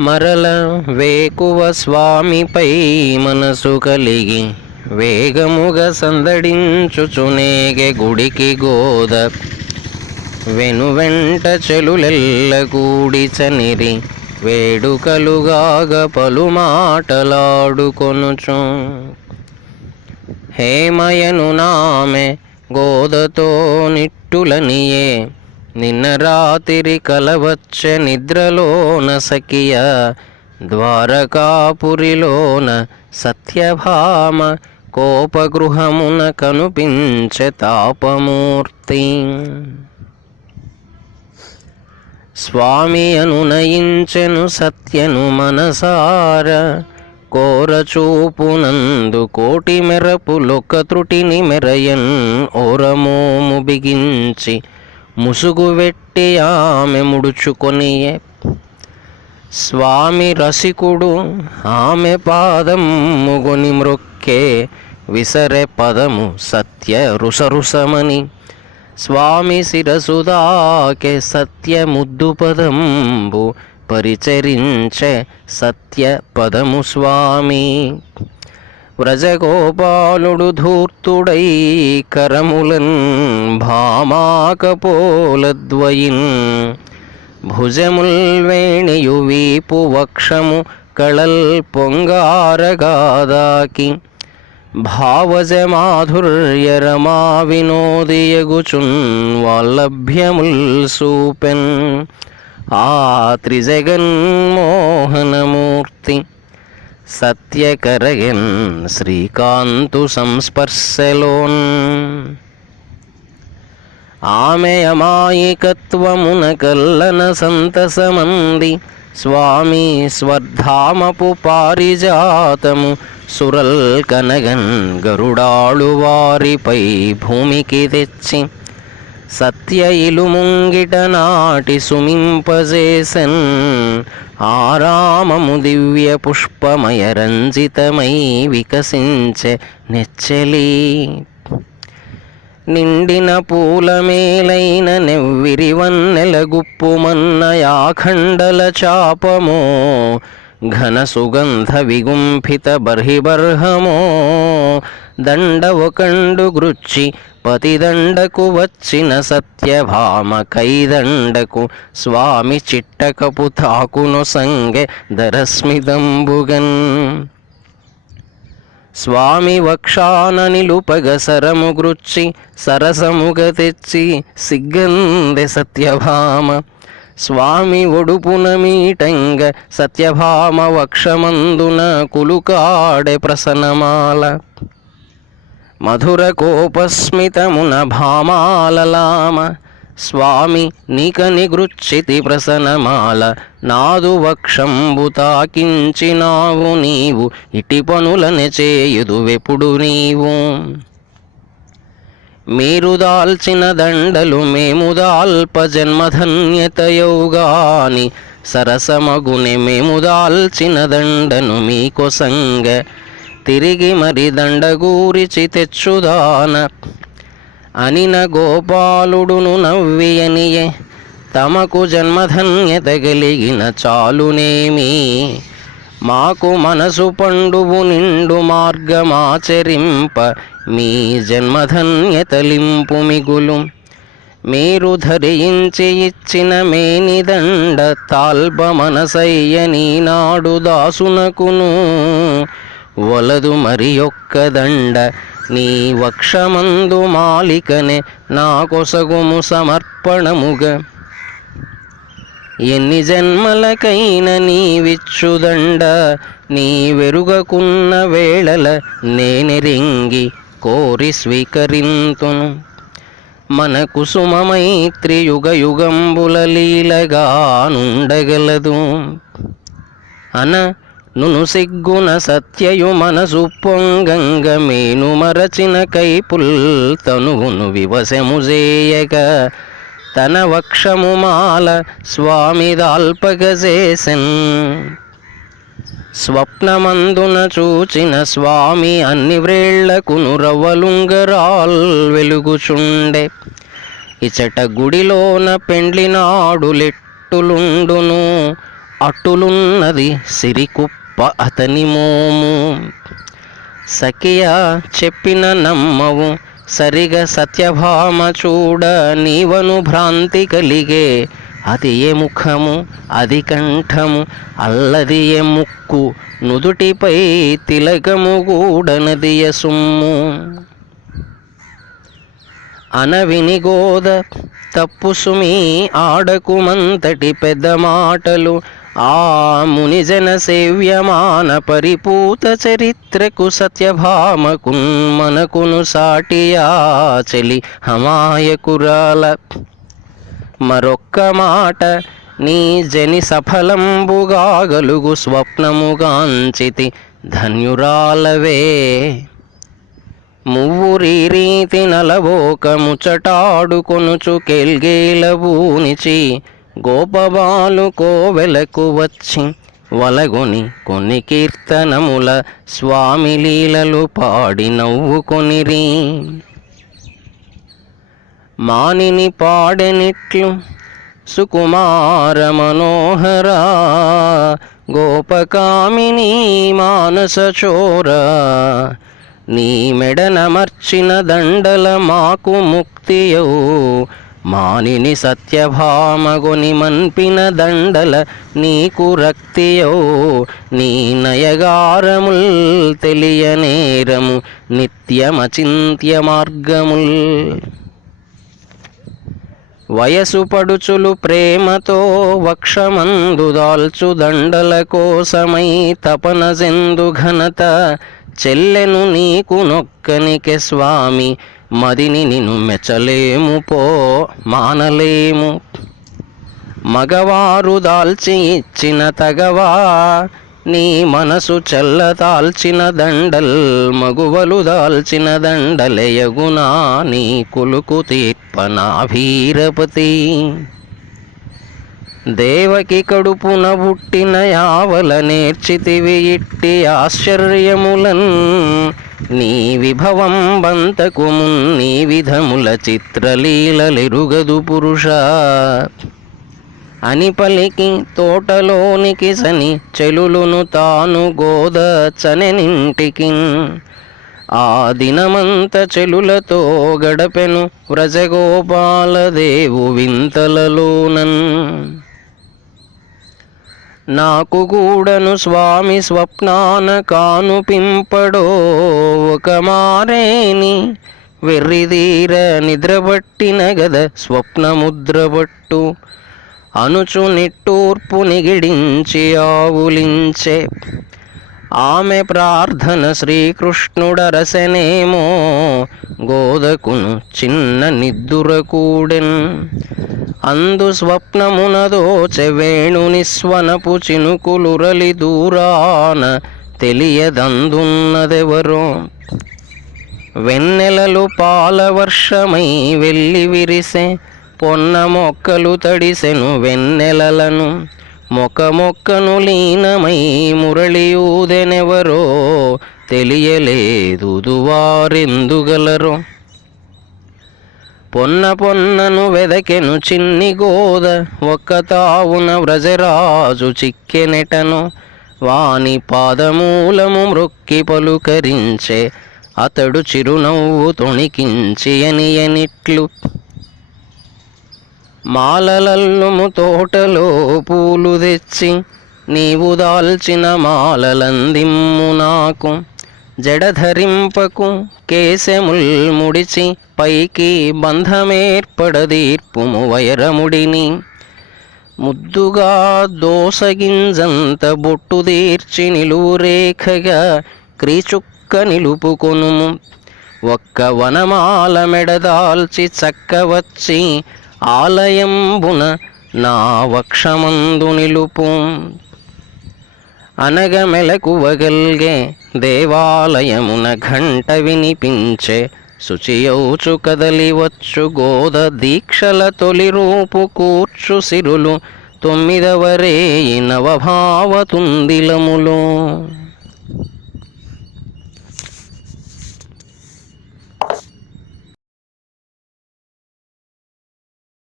మరల వేకువ స్వామిపై మనసు కలిగి వేగముగా సందడించుచునేగె గుడికి గోద. వెనువెంట చెలులెల్ల కూడి చనిరి వేడుకలుగాగ పలుమాటలాడుకొనుచు. హేమయను నామె గోదతో నిట్టులనియే నిన్న రాతిరి కలవచ్చ నిద్రలోన సఖియ ద్వారకాపురిలోన సత్యభామ కోపగృహమున కనుపించ తాపమూర్తి. స్వామి అనునయించెను సత్యను మనసార కోరచూపునందు కోటి మెరపులొక్క త్రుటిని మెరయన్ ఓరమోము బిగించి ముసుగు వెట్టి ఆమె ముడుచుకొనియే. స్వామి రసికుడు ఆమె పాదం ముగుని మృక్కే విసరె పదము సత్య రుసరుసమని. స్వామి శిరసుదాకే సత్య ముద్దు పదంబు. పరిచరించే సత్య పదము స్వామి. వ్రజగోపాలుడు ధూర్తుడై కరములన్ భామాకపోలద్వయిన్ భుజముల్ వేణియు వీపు వక్షము కళల్ పొంగారగాదాకి భావజ మాధుర్య రమా వినోదియగుచున్ వాల్లభ్యముల్ సూపెన్ ఆ త్రిజగన్మోహనమూర్తి సత్యకరయన్ శ్రీకాంతు సంస్పర్శలోన్. ఆమె అమాయికత్వమున కల్లన సంతసమంది స్వామి స్వర్ధామపు పారిజాతము సురల్ కనగన్ గరుడాళు వారిపై భూమికి తెచ్చి సత్య ఇలు ముంగిట నాటి సుమింపజేసన్ ఆరామము దివ్య పుష్పమయ రంజితమై వికసించే నెచ్చలి. నిండిన పూల మేలైన నెవ్విరివన్నెల గుప్పుమన్న యాఖండల చాపమో ఘన సుగంధ విగుంఫిత బర్హిబర్హమో దండవకండు గృచ్చి పతిదండకు వచ్చిన సత్యభామ కైదండకు స్వామి చిట్టకపు తాకును సంగె దరస్మిదంబుగన్. స్వామి వక్షాన నిలుపగ సరము గృచ్చి సరసముగ తెచ్చి సిగ్గందె సత్యభామ. స్వామి ఒడుపున మీటంగ సత్యభామ వక్షమందున కులుకాడె ప్రసనమాల మధుర కోపస్మితమున భామాలలామ స్వామి నిక నిగృచ్చితి ప్రసనమాల నాదు వక్షంబు తాకించినావు నీవు. ఇటి పనులనే చేయుదువెప్పుడు నీవు? మీరు దాల్చిన దండలు మేము దాల్ప జన్మధన్యతయౌగాని సరసమగుని మేము దాల్చిన దండను మీకొసంగ తిరిగి మరి దండగూరిచి తెచ్చుదాన. అనిన గోపాలుడును నవ్వియనియే తమకు జన్మధన్యత కలిగిన చాలునేమి? మాకు మనసు పండువు నిండు మార్గమాచరింప మీ జన్మధన్యతలింపు మిగులు. మీరు ధరించి ఇచ్చిన మేనిదండ తాల్బ మనసయ్య నీనాడు దాసునకును. వలదు మరి ఒక్క దండ నీ వక్షమందు మాలికనే నా కొసగుము సమర్పణముగా. ఎన్ని జన్మలకైన నీవిచ్చుదండ నీ వెరుగకున్న వేళల నేనెరింగి కోరి స్వీకరింతును. మన కుసుమ మైత్రి యుగ యుగంబుల లీలగానుండగలదు. అన నును సిగ్గున సత్యయు మనసు పొంగంగ మేను మరచిన కైపుల్ తనువును వివశము చేయగా తన వక్షము మాల స్వామి స్వప్నమందున చూచిన స్వామి అన్ని వ్రేళ్ళకును రవ్వలుంగరాల్ వెలుగుచుండె. ఇచట గుడిలోన పెండ్లినాడు లెట్టులుండును అట్టులున్నది సిరికుప్ప అతని మోము. సఖియా చెప్పిన నమ్మవు సరిగా సత్యభామ చూడ నీవను భ్రాంతి కలిగే. అది ఏ ముఖము? అది కంఠము. అల్లది ఏ ముక్కు? నుదుటిపై తిలకము గూడనది ఏ సుమ్ము? అనవిని గోద తప్పు సుమి ఆడకుమంతటి పెద్ద మాటలు. ఆ మునిజన సేవ్యమాన పరిపూత చరిత్రకు సత్యభామకున్ మనకును సాటియా చెలి హమాయకురాల. మరొక్క మాట నీ జని సఫలంబుగా గలుగు స్వప్నముగాంచితి ధన్యురాలవే. మువ్వురి రీతి నలవోక ముచటాడుకొనుచు కెల్గేలబూనిచి గోపబాలు కోవెలకు వచ్చి వలగొని కొన్ని కీర్తనముల స్వామి లీలలు పాడి నవ్వుకొనిరి. మానిని పాడెనిట్లు సుకుమార మనోహర గోపకామిని మానస చోర. నీ మెడనమర్చిన దండల మాకు ముక్తియౌ మానిని సత్యభామగుని మన్పిన దండల నీకు రక్తియో నీ నయగారముల్ తెలియనేరము నిత్యమచింత్య మార్గముల్. వయసు పడుచులు ప్రేమతో వక్షమందు దాల్చు దండల కోసమై తపన ఘనత చెల్లెను నీకు నొక్కనికె స్వామి. మదిని నిన్ను మెచ్చలేము పో మానలేము. మగవారు దాల్చి ఇచ్చిన తగవా నీ మనసు చెల్ల దాల్చిన దండల్ మగువలు దాల్చిన దండలయగునా నీ కులుకు తీర్పనా వీరపతి దేవకి కడుపున పుట్టిన యావల నేర్చితివి ఇట్టి ఆశ్చర్యములన్. నీ విభవం బంతకు నీ విధముల చిత్రలీలలిరుగదు పురుష. అని పలికి తోటలోనికి సని చెలులును తాను గోద చనెనింటికి ఆ దినమంత చెలులతో గడపెను వ్రజగోపాలదేవు వింతలలోనన్. నాకు కూడను స్వామి స్వప్నాన కానుపింపడో ఒక మారేని వెర్రిదీర నిద్రబట్టిన గద స్వప్నముద్రబట్టు అనుచు నిట్టూర్పు నిగిడించి ఆవులించే ఆమె ప్రార్థన శ్రీకృష్ణుడరసనేమో గోదకును చిన్న నిద్దురకూడెన్ అందు స్వప్నమునదో చెవేణుని స్వనపు చినుకులురలి దూరాన తెలియదందున్నదెవరో. వెన్నెలలు పాలవర్షమై వెళ్ళి విరిసే పొన్న మొక్కలు తడిసెను వెన్నెలలను. మొక మొక్కను లీనమై మురళియూదెనెవరో తెలియలేదు దువారెందుగలరో. పొన్న పొన్నను వెదకెను చిన్ని గోద ఒక్క తావున వ్రజరాజు చిక్కెనెటను. వాని పాదమూలము మృక్కి పలుకరించే అతడు చిరునవ్వు తొణికించి అనియనిట్లు మాలలల్లుము తోటలో పూలు తెచ్చి నీవు దాల్చిన మాలలందిమ్ము నాకు. జడధరింపకు కేశముల్ ముడిచి పైకి బంధమేర్పడదీర్పుము వైరముడిని. ముద్దుగా దోసగింజంత బొట్టు తీర్చి నిలువురేఖగా క్రీచుక్క నిలుపుకొనుము. ఒక్క వనమాల మెడదాల్చి చక్కవచ్చి ఆలయంబున నా వక్షమందు నిలుపు. అనగమెలకువగల్గే దేవాలయమున ఘంట వినిపించే శుచియౌచు కదలివచ్చు గోద దీక్షల తొలి రూపు కూర్చు సిరులు తొమ్మిదవరే నవభావ తుందిలములో